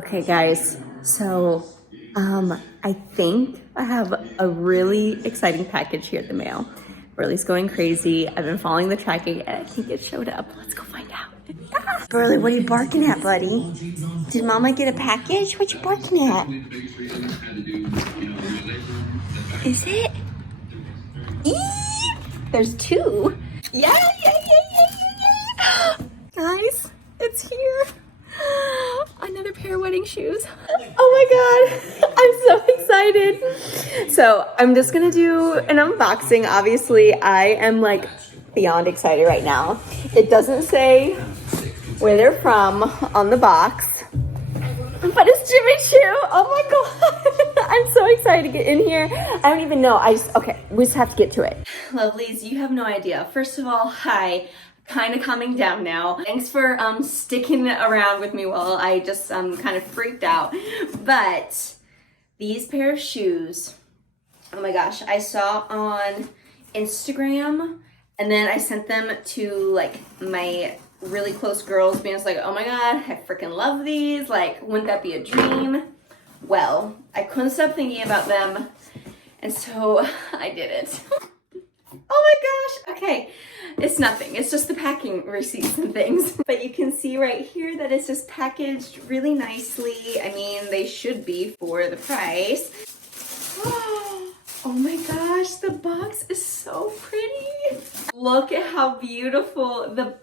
Okay, guys, so I think I have a really exciting package here at the mail. Burley's going crazy. I've been following the tracking and I think it showed up. Let's go find out. Burley, what are you barking at, buddy? Did Mama get a package? What you barking at? Is it? Eee! There's two. Yeah. Guys, it's here. Another pair of wedding shoes. Oh my god, I'm so excited. So I'm just gonna do an unboxing. Obviously, I am like beyond excited right now. It doesn't say where they're from on the box, but it's Jimmy Choo. Oh my god, I'm so excited to get in here. I don't even know. Okay, we just have to get to it. Lovelies, you have no idea. First of all, hi. Kind of calming down now. Thanks for sticking around with me while I just kind of freaked out. But these pair of shoes, oh my gosh, I saw on Instagram and then I sent them to like my really close girls being like, oh my god, I freaking love these. Like, wouldn't that be a dream? Well, I couldn't stop thinking about them and so I did it. Oh my gosh, okay. It's nothing, it's just the packing receipts and things. But you can see right here that it's just packaged really nicely. I mean, they should be for the price. Oh my gosh, the box is so pretty. Look at how beautiful the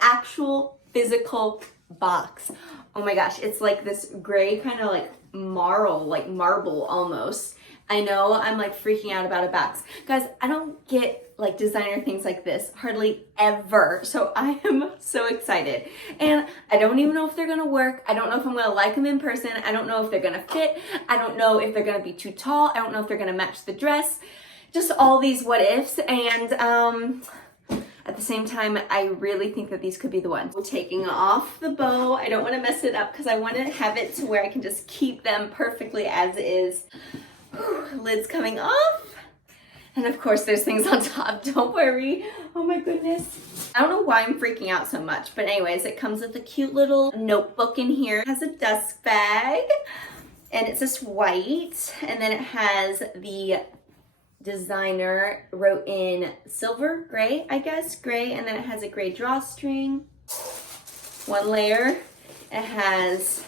actual physical box. Oh my gosh, it's like this gray kind of like marble almost. I know I'm like freaking out about a box. Guys, I don't get like designer things like this hardly ever. So I am so excited. And I don't even know if they're gonna work. I don't know if I'm gonna like them in person. I don't know if they're gonna fit. I don't know if they're gonna be too tall. I don't know if they're gonna match the dress. Just all these what ifs. And at the same time, I really think that these could be the ones. We're taking off the bow. I don't wanna mess it up because I wanna have it to where I can just keep them perfectly as is. Lid's coming off. And of course there's things on top, don't worry. Oh my goodness. I don't know why I'm freaking out so much, but anyways, it comes with a cute little notebook in here. It has a dust bag and it's just white. And then it has the designer wrote in silver, gray, I guess, gray. And then it has a gray drawstring, one layer. It has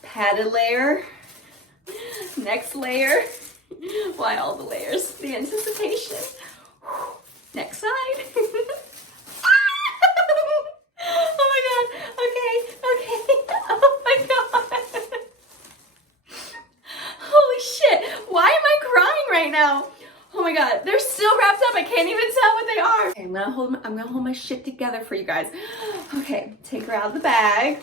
padded layer. Next layer. Why all the layers? The anticipation. Next side. Oh my god. Okay. Oh my god. Holy shit. Why am I crying right now? Oh my god. They're still wrapped up. I can't even tell what they are. Okay, I'm gonna hold my shit together for you guys. Okay, take her out of the bag.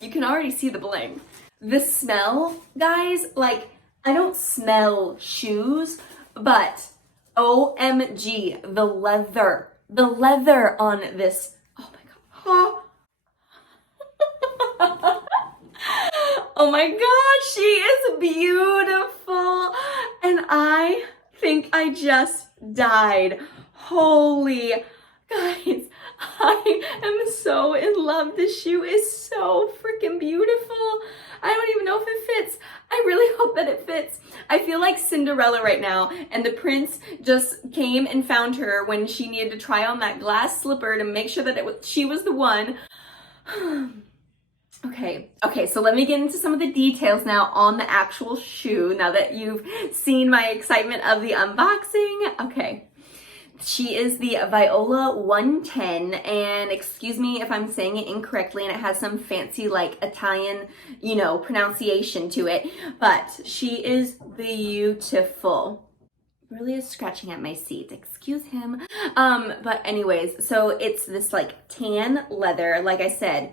You can already see the bling. The smell, guys, like, I don't smell shoes, but OMG, the leather on this, oh my god. Oh my god, she is beautiful. And I think I just died. Holy, guys. I am so in love. This shoe is so freaking beautiful. I don't even know if it fits. I really hope that it fits. I feel like Cinderella right now, and the prince just came and found her when she needed to try on that glass slipper to make sure that she was the one. Okay, so let me get into some of the details now on the actual shoe, now that you've seen my excitement of the unboxing. Okay. She is the Viola 110, and excuse me if I'm saying it incorrectly, and it has some fancy like Italian, you know, pronunciation to it, but she is beautiful. Really is scratching at my seat, excuse him. But anyways, so it's this like tan leather. Like I said,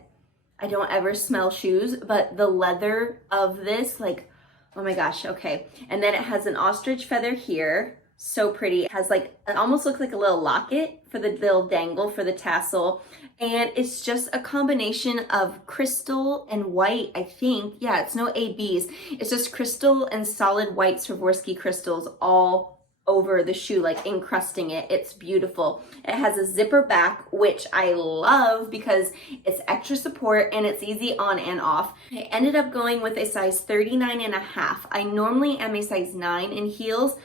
I don't ever smell shoes, but the leather of this, like, oh my gosh, okay. And then it has an ostrich feather here. So pretty. It has like, it almost looks like a little locket for the little dangle for the tassel. And it's just a combination of crystal and white, I think. Yeah, it's no ABs. It's just crystal and solid white Swarovski crystals all over the shoe, like encrusting it. It's beautiful. It has a zipper back, which I love because it's extra support and it's easy on and off. I ended up going with a size 39.5. I normally am a size 9 in heels,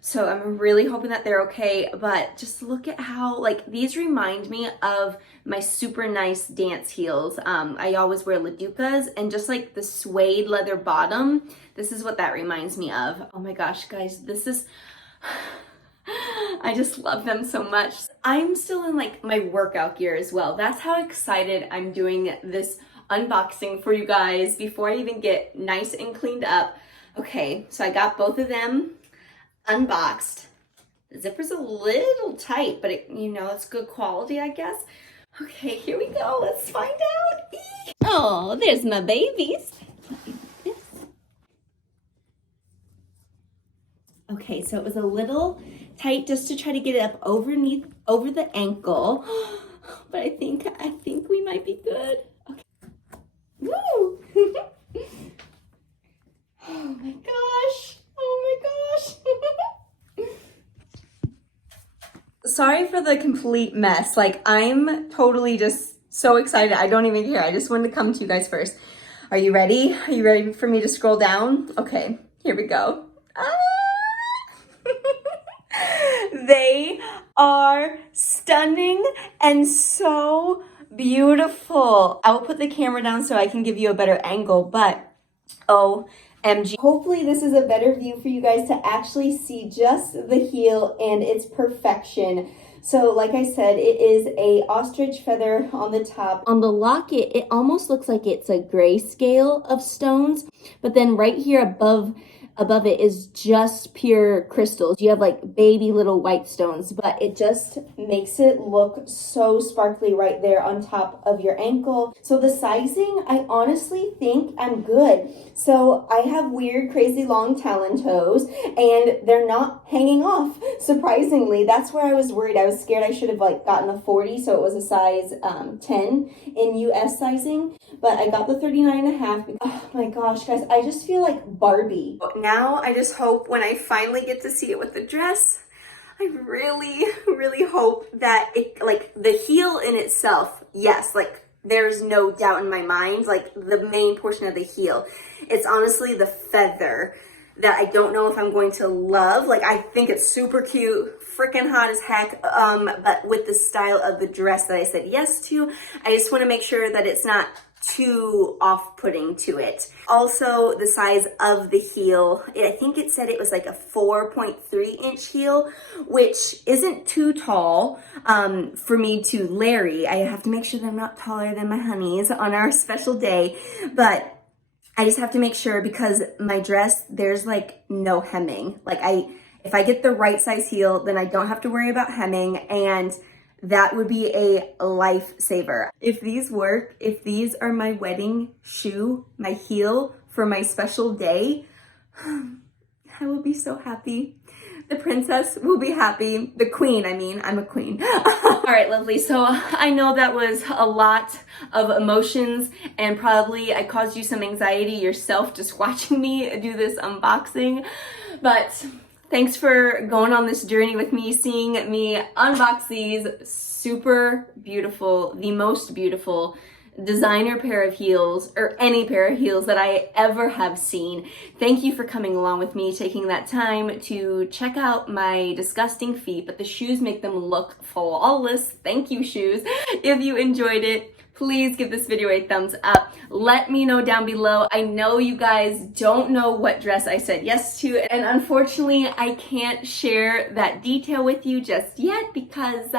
so I'm really hoping that they're okay, but just look at how, like, these remind me of my super nice dance heels. I always wear Laducas, and just like the suede leather bottom, this is what that reminds me of. Oh my gosh, guys, this is, I just love them so much. I'm still in like my workout gear as well. That's how excited I'm doing this unboxing for you guys before I even get nice and cleaned up. Okay, so I got both of them unboxed. The zipper's a little tight, but it, you know, it's good quality, I guess. Okay, here we go. Let's find out. Oh, there's my babies. Okay, so it was a little tight just to try to get it up over the ankle, but I think we might be good. Okay. Woo! Oh my gosh. Oh my gosh. Sorry for the complete mess. Like, I'm totally just so excited. I don't even care. I just wanted to come to you guys first. Are you ready? Are you ready for me to scroll down? Okay, here we go. Ah! They are stunning and so beautiful. I will put the camera down so I can give you a better angle, but OMG. Hopefully this is a better view for you guys to actually see just the heel and its perfection. So like I said, it is a ostrich feather on the top. On the locket, it almost looks like it's a grayscale of stones, but then right here above it is just pure crystals. You have like baby little white stones, but it just makes it look so sparkly right there on top of your ankle. So the sizing, I honestly think I'm good. So I have weird, crazy long talon toes and they're not hanging off. Surprisingly, that's where I was worried. I was scared I should have like gotten a 40, so it was a size 10 in US sizing, but I got the 39.5. Oh my gosh, guys, I just feel like Barbie. Now I just hope when I finally get to see it with the dress, I really, really hope that it, like the heel in itself, yes, like there's no doubt in my mind, like the main portion of the heel. It's honestly the feather that I don't know if I'm going to love. Like, I think it's super cute, freaking hot as heck, but with the style of the dress that I said yes to, I just want to make sure that it's not too off-putting to it. Also, the size of the heel, I think it said it was like a 4.3 inch heel, which isn't too tall for me to Larry. I have to make sure that I'm not taller than my honeys on our special day, but I just have to make sure because my dress, there's like no hemming. Like if I get the right size heel, then I don't have to worry about hemming, and that would be a lifesaver. If these work, if these are my wedding shoe, my heel for my special day, I will be so happy. The princess will be happy. The queen, I mean, I'm a queen. All right, lovely. So I know that was a lot of emotions and probably I caused you some anxiety yourself just watching me do this unboxing, but thanks for going on this journey with me, seeing me unbox these super beautiful, the most beautiful designer pair of heels, or any pair of heels that I ever have seen. Thank you for coming along with me, taking that time to check out my disgusting feet, but the shoes make them look flawless. Thank you, shoes. If you enjoyed it, please give this video a thumbs up. Let me know down below. I know you guys don't know what dress I said yes to, and unfortunately, I can't share that detail with you just yet because,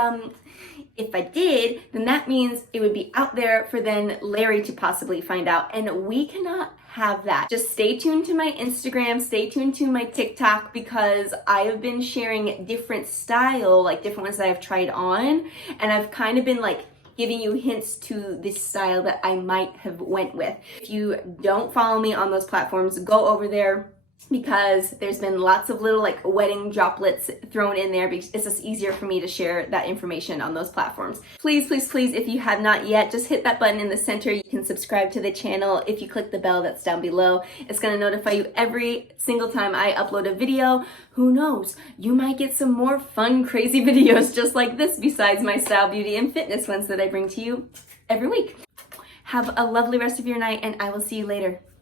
if I did, then that means it would be out there for then Larry to possibly find out, and we cannot have that. Just stay tuned to my Instagram, stay tuned to my TikTok, because I have been sharing different style, like different ones that I've tried on, and I've kind of been like giving you hints to this style that I might have went with. If you don't follow me on those platforms, go over there, because there's been lots of little like wedding droplets thrown in there because it's just easier for me to share that information on those platforms. Please, please, please, if you have not yet, just hit that button in the center. You can subscribe to the channel if you click the bell that's down below. It's gonna notify you every single time I upload a video. Who knows, you might get some more fun, crazy videos just like this besides my style, beauty, and fitness ones that I bring to you every week. Have a lovely rest of your night, and I will see you later.